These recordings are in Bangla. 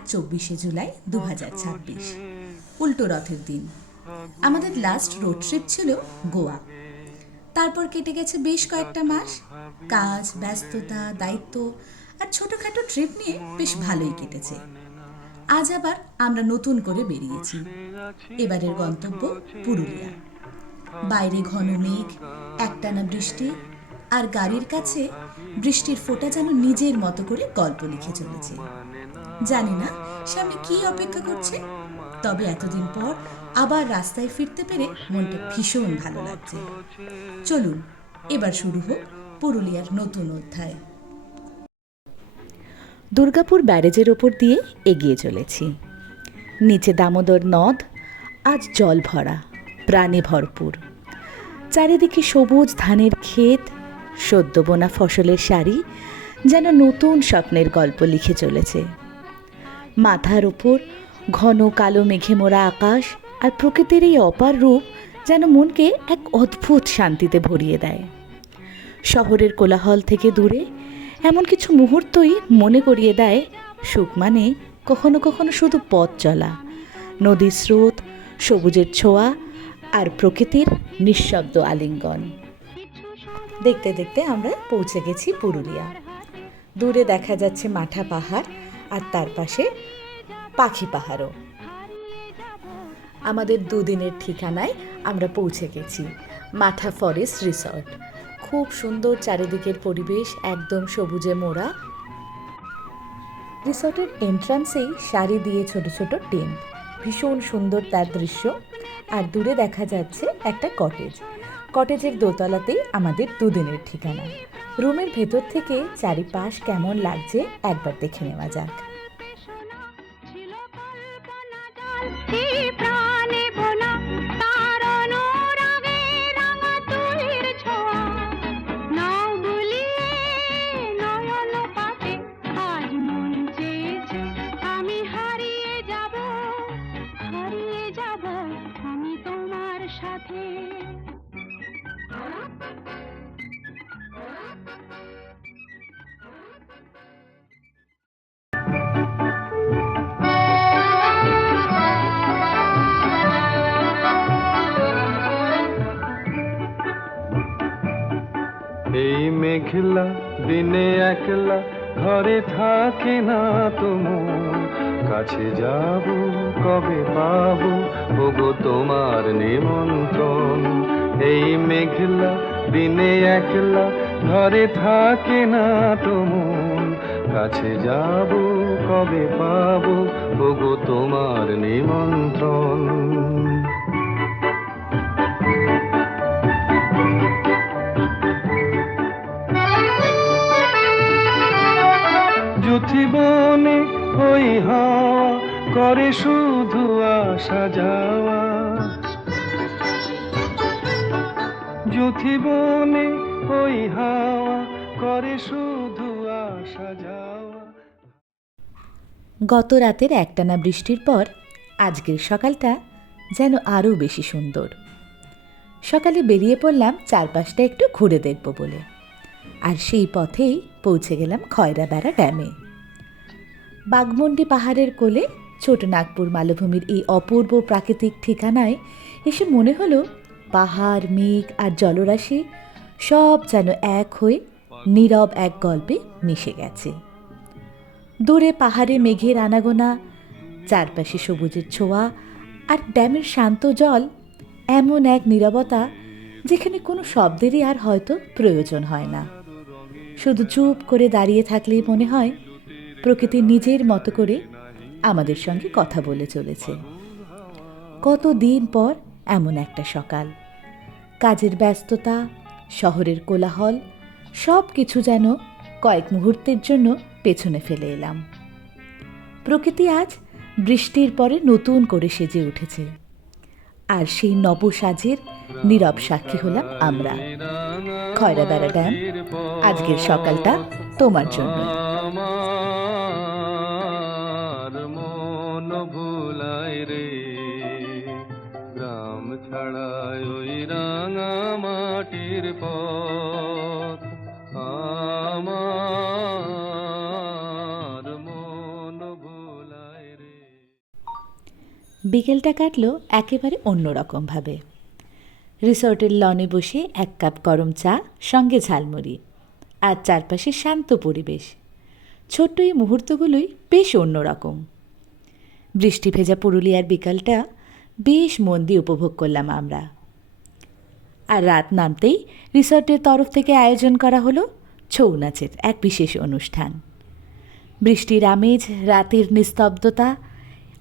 আজ 24শে জুলাই 2026, উল্টো রথের দিন। আমাদের লাস্ট রোড ট্রিপ ছিল গোয়া। তারপর কেটে গেছে বেশ কয়েকটা মাস। কাজ, ব্যস্ততা, দায়িত্ব আর ছোটোখাটো ট্রিপ নিয়ে বেশ ভালোই কেটেছে। আজ আবার আমরা নতুন করে বেরিয়েছি। এবারের গন্তব্য পুরুলিয়া। বাইরে ঘন মেঘ, একটানা বৃষ্টি, আর গাড়ির কাছে বৃষ্টির ফোঁটা যেন নিজের মতো করে গল্প লিখে চলেছে। জানি না সামনে কি অপেক্ষা করছে, তবে এতদিন পর আবার রাস্তায় ফিরতে পেরে মনটা ভীষণ ভালো লাগছে। চলুন এবার শুরু হোক পুরুলিয়ার নতুন অধ্যায়। দুর্গাপুর ব্যারেজের ওপর দিয়ে এগিয়ে চলেছি। নিচে দামোদর নদ, আজ জল ভরা, প্রাণে ভরপুর। চারিদিকে সবুজ ধানের ক্ষেত, সদ্য বোনা ফসলের সারি যেন নতুন স্বপ্নের গল্প লিখে চলেছে। মাথার ওপর ঘন কালো মেঘে মোড়া আকাশ আর প্রকৃতির এই অপার রূপ যেন মনকে এক অদ্ভুত শান্তিতে ভরিয়ে দেয়। শহরের কোলাহল থেকে দূরে এমন কিছু মুহূর্তই মনে করিয়ে দেয় সুখ মানে কখনো কখনো শুধু পথ চলা, নদীর স্রোত, সবুজের ছোঁয়া আর প্রকৃতির নিঃশব্দ আলিঙ্গন। দেখতে দেখতে আমরা পৌঁছে গেছি পুরুলিয়া। দূরে দেখা যাচ্ছে মাঠা পাহাড় আর তার পাশে পাখি পাহাড়ও। আমাদের দুদিনের ঠিকানায় আমরা পৌঁছে গেছি মাঠা ফরেস্ট রিসর্ট। খুব সুন্দর চারিদিকের পরিবেশ, একদম সবুজে মোড়া। রিসর্টের এন্ট্রান্সেই সারি দিয়ে ছোট ছোট টেন্ট, ভীষণ সুন্দর তার দৃশ্য। আর দূরে দেখা যাচ্ছে একটা কটেজ। কটেজের দোতলাতেই আমাদের দুদিনের ঠিকানা। রুমের ভেতর থেকে চারিপাশ কেমন লাগছে একবার দেখে নেওয়া যাক। এই মেঘলা দিনে একলা ঘরে থাকে না তোমার, কাছে যাব কবে পাবো ওগো তোমার নিমন্ত্রণ। এই মেঘলা দিনে একলা ঘরে থাকে না তোমার, কাছে যাব কবে পাবো ওগো তোমার নিমন্ত্রণ। যুথিবনে ওই হাওয়া করে শুধু আসা যাওয়া, যুথিবনে ওই হাওয়া করে শুধু আসা যাওয়া। গত রাতের একটানা বৃষ্টির পর আজকের সকালটা যেন আরও বেশি সুন্দর। সকালে বেরিয়ে পড়লাম চারপাশটা একটু ঘুরে দেখব বলে, আর সেই পথেই পৌঁছে গেলাম খয়রাবেড়া ড্যামে। বাঘমুন্ডি পাহাড়ের কোলে ছোট নাগপুর মালভূমির এই অপূর্ব প্রাকৃতিক ঠিকানায় এসে মনে হলো পাহাড়, মেঘ আর জলরাশি সব যেন এক হয়ে নীরব এক গল্পে মিশে গেছে। দূরে পাহাড়ে মেঘের আনাগোনা, চারপাশে সবুজের ছোঁয়া আর ড্যামের শান্ত জল, এমন এক নীরবতা যেখানে কোনো শব্দেরই আর হয়তো প্রয়োজন হয় না। শুধু চুপ করে দাঁড়িয়ে থাকলেই মনে হয় প্রকৃতি নিজের মতো করে আমাদের সঙ্গে কথা বলে চলেছে। কতদিন পর এমন একটা সকাল। কাজের ব্যস্ততা, শহরের কোলাহল সব কিছু যেন কয়েক মুহূর্তের জন্য পেছনে ফেলে এলাম। প্রকৃতি আজ বৃষ্টির পরে নতুন করে সেজে উঠেছে, আর সেই নবসাজের নীরব সাক্ষী হলাম আমরা। খয়রাবেড়া ড্যাম, আজকের সকালটা তোমার জন্য। মন ভুলায় রে গ্রাম ছাড়ায় ওই রাঙা মাটির পথ, আমার মন ভুলায়। বিকেলটা কাটলো একেবারে অন্যরকমভাবে। রিসর্টের লনে বসে 1 কাপ গরম চা, সঙ্গে ঝালমুড়ি, আর চারপাশে শান্ত পরিবেশ। ছোট্ট এই মুহূর্তগুলোই বেশ অন্যরকম। বৃষ্টি ভেজা পুরুলিয়ার বিকালটা বেশ মন দিয়ে উপভোগ করলাম আমরা। আর রাত নামতেই রিসর্টের তরফ থেকে আয়োজন করা হলো ছৌ নাচের এক বিশেষ অনুষ্ঠান। বৃষ্টির আমেজ, রাতের নিস্তব্ধতা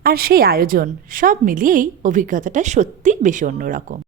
আর সেই আয়োজন সব মিলিয়েই অভিজ্ঞতাটা সত্যি বেশ অন্যরকম।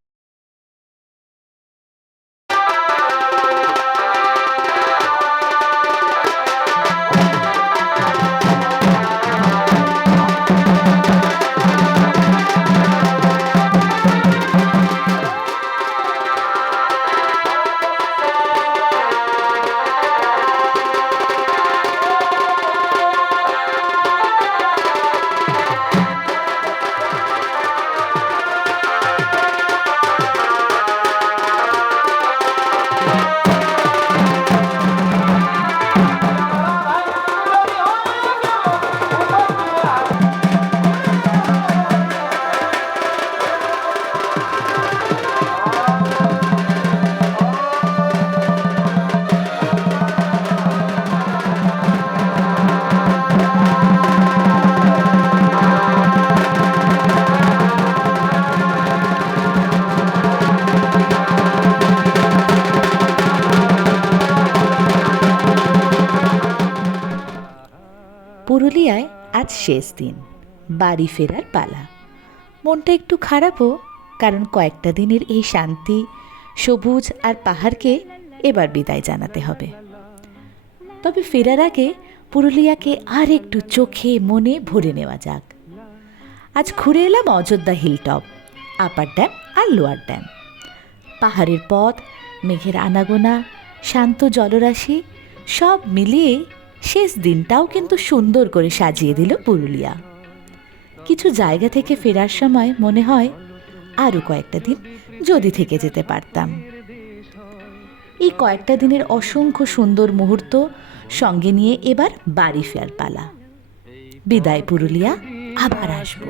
পুরুলিয়ায় আজ শেষ দিন, বাড়ি ফেরার পালা। মনটা একটু খারাপও, কারণ কয়েকটা দিনের এই শান্তি, সবুজ আর পাহাড়কে এবার বিদায় জানাতে হবে। তবে ফেরার আগে পুরুলিয়াকে আর একটু চোখে মনে ভরে নেওয়া যাক। আজ ঘুরে এলাম অযোধ্যা হিলটপ, আপার ড্যাম আর লোয়ার ড্যাম। পাহাড়ের পথ, মেঘের আনাগোনা, শান্ত জলরাশি সব মিলিয়ে শেষ দিনটাও কিন্তু সুন্দর করে সাজিয়ে দিল পুরুলিয়া। কিছু জায়গা থেকে ফেরার সময় মনে হয় আরও কয়েকটা দিন যদি থেকে যেতে পারতাম। এই কয়েকটা দিনের অসংখ্য সুন্দর মুহূর্ত সঙ্গে নিয়ে এবার বাড়ি ফেরার পালা। বিদায় পুরুলিয়া, আবার আসবো।